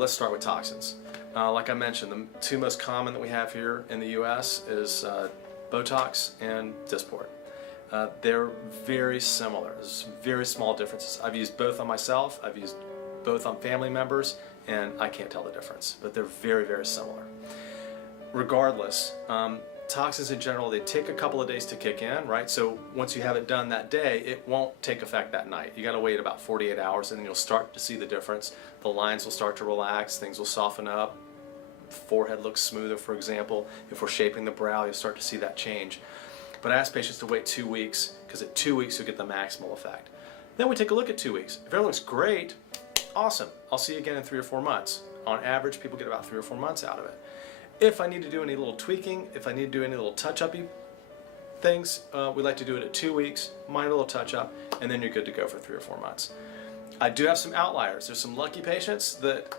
let's start with toxins. Like I mentioned, the two most common that we have here in the US is Botox and Dysport. They're very similar. There's very small differences. I've used both on myself, I've used both on family members, and I can't tell the difference, but they're very, very similar. Regardless, toxins in general, they take a couple of days to kick in, right? So once you have it done that day, it won't take effect that night. You gotta wait about 48 hours and then you'll start to see the difference. The lines will start to relax, things will soften up, forehead looks smoother, for example. If we're shaping the brow, you'll start to see that change. But I ask patients to wait 2 weeks, because at 2 weeks you'll get the maximal effect. Then we take a look at 2 weeks. If everything looks great, awesome. I'll see you again in 3 or 4 months. On average, people get about 3 or 4 months out of it. If I need to do any little tweaking, if I need to do any little touch-uppy things, we like to do it at 2 weeks, minor little touch-up, and then you're good to go for 3 or 4 months. I do have some outliers. There's some lucky patients that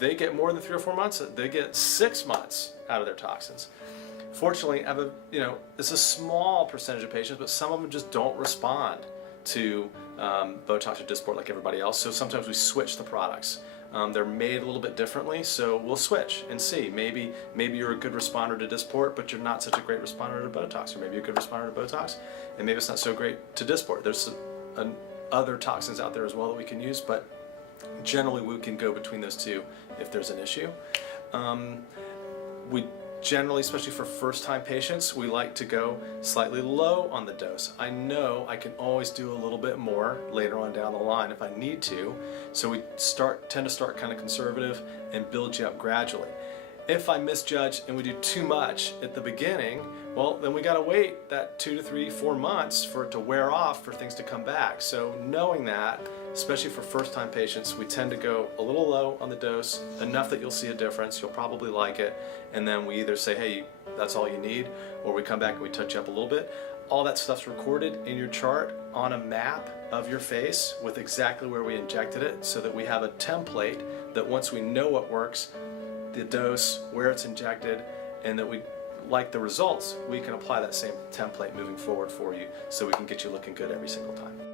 they get more than 3 or 4 months. They get 6 months out of their toxins. Fortunately, I have it's a small percentage of patients, but some of them just don't respond to Botox or Dysport like everybody else. So sometimes we switch the products. They're made a little bit differently, so we'll switch and see. Maybe you're a good responder to Dysport, but you're not such a great responder to Botox, or maybe you're a good responder to Botox, and maybe it's not so great to Dysport. There's other toxins out there as well that we can use, but generally we can go between those two if there's an issue. We generally, especially for first-time patients, we like to go slightly low on the dose. I know I can always do a little bit more later on down the line if I need to, so we tend to start kind of conservative and build you up gradually. If I misjudge and we do too much at the beginning, well, then we gotta wait that 2 to 3, 4 months for it to wear off for things to come back. So knowing that, especially for first-time patients, we tend to go a little low on the dose, enough that you'll see a difference, you'll probably like it, and then we either say, hey, that's all you need, or we come back and we touch you up a little bit. All that stuff's recorded in your chart on a map of your face with exactly where we injected it, so that we have a template that once we know what works, the dose, where it's injected, and that we like the results, we can apply that same template moving forward for you, so we can get you looking good every single time.